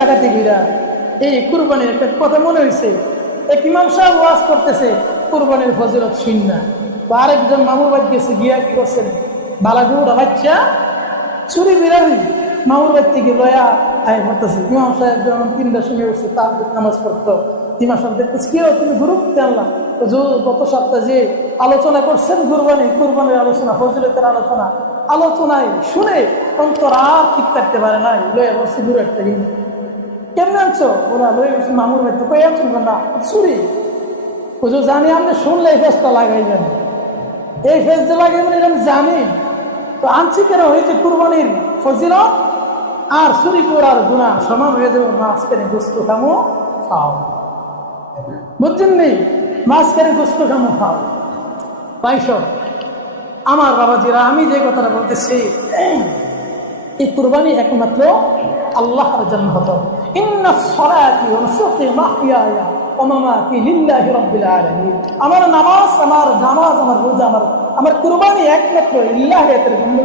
ডাকাতি গিরা এই কুরবানির একটা কথা মনে হয়েছে। এক ইমাম সাহেব ওয়াজ করতেছে কুরবানির ফজিলত শূন্য, তো আরেকজন মামুর বাড়ি গেছে, গিয়া কি করছেন, বালাগুড়া বাচ্চা চুরি বিরানি মামুর বাড়ি থেকে লয়া আয় করতেছে। ইমাম সাহেব যখন 3টার সময় উঠছে তার নামাজ পড়তো, ইমাম সাহেব দেখতেছে কি তুমি গুরুত্ব আনলাম, গত সপ্তাহে যে আলোচনা করছেন কুরবানির আলোচনা, ফজিলতের আলোচনা, আলোচনায় শুনে অন্তর আর ঠিক থাকতে পারে নাই, লয়া বলছি গুরু একটা কিন্তু কেমনে আনছো, ওরা লয়ে বলছে মামুর বাড়িতে কই আনছো না চুরি। হুজুর জানি আপনি শুনলে এই ফেসটা লাগাইবেন, এই ফেস যে লাগাইবেন এটা আমি জানি, তো আনছি কেন হয়েছে কুরবানির ফজিলত আর চুরি করার গুনাহ সমান হয়ে যাবে, মাঝখানে গোস্ত খামো খাও, বুঝছেন নেই, মাঝখানে গোস্ত খামো খাও। পাইছ আমার বাবাজিরা, আমি যে কথাটা বলতেছি, এই কুরবানি একমাত্র আল্লাহর জন্য হতো। ইন্না সলাতি ওয়া নুসুকি মাহইয়ায়া ওয়া মামাতি লিল্লাহি রাব্বিল আলামিন। আমার নামাজ, আমার জামাজ, আমার রোজা, আমার কুরবানি একমাত্র লিল্লাহিয়াতের জন্য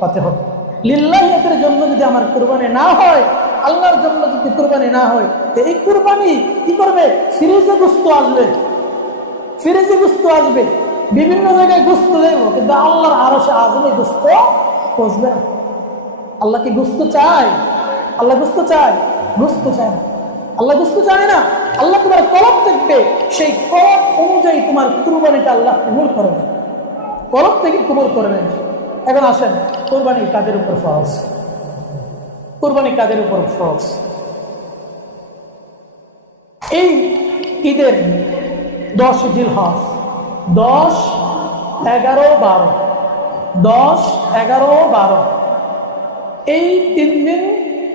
হতে হবে। লিল্লাহিয়াতের জন্য যদি আমার কুরবানি না হয়, আল্লাহর জন্য যদি কুরবানি না হয়, তো এই কুরবানি কি করবে? ফ্রিজে গোস্ত আসবে, ফ্রিজে গোস্ত আসবে, বিভিন্ন জায়গায় গোস্ত দেব, কিন্তু আল্লাহর আরশে আযমে গোস্ত পৌঁছবে না। আল্লাহ কি গোস্ত চায়? আল্লাহ গোস্ত চায়? গোস্ত চায় না, আল্লাহ গোস্ত চায় না। আল্লাহ তোমার কলব দেখবে, সেই কলব অনুযায়ী তোমার কুরবানিটা আল্লাহ কবুল করবে, কলব থেকে কবুল করবেন। এখন আসেন, কুরবানি কাদের উপর ফরজ? কুরবানি কাদের উপর ফরজ? এই ঈদের 10 জিলহজ, 10, 11, 12, 10, 11, 12 এই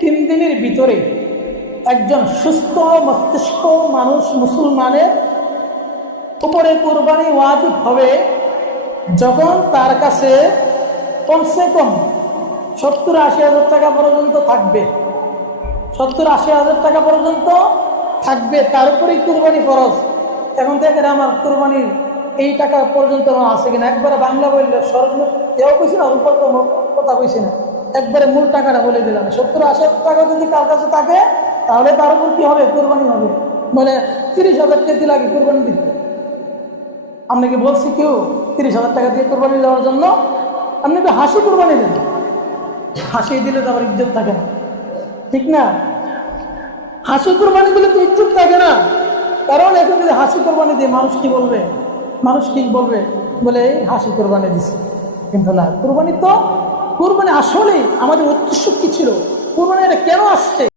3 দিনের ভিতরে একজন সুস্থ মস্তিষ্ক মানুষ মুসলমানের উপরে কুরবানি ওয়াজিব হবে যখন তার কাছে কমসে কম 70-80 হাজার টাকা পর্যন্ত থাকবে, 70-80 হাজার টাকা পর্যন্ত থাকবে, তার উপরেই কুরবানি ফরজ। এখন দেখেন আমার কুরবানির এই টাকা পর্যন্ত আছে কিনা, একবারে বাংলা বললে স্বর্ণ কেউ কইছি না, রূপার কোনো কথা কইছি না, একবারে মূল টাকাটা বলে দিলাম। 70-80 টাকা যদি কার কাছে থাকে তাহলে তার উপর কি হবে? কুরবানি হবে। বলে 30,000 কেজি লাগে কুরবানি দিতে, আপনি কি বলছি কেউ 30,000 টাকা দিয়ে কুরবানি দেওয়ার জন্য? আপনি তো হাসি কুরবানি দেন, হাসি দিলে তো আবার ইজ্জত থাকে না, ঠিক না? হাসি কুরবানি দিলে তো ইজ্জত থাকে না, কারণ এখন যদি হাসি কুরবানি দিয়ে মানুষ কি বলবে? মানুষ কি বলবে? বলে এই হাসি কুরবানি দিছে। কিন্তু না, কুরবানি আসলে আমাদের উদ্দেশ্য কি ছিল? কুরবানি এটা কেন আসছে?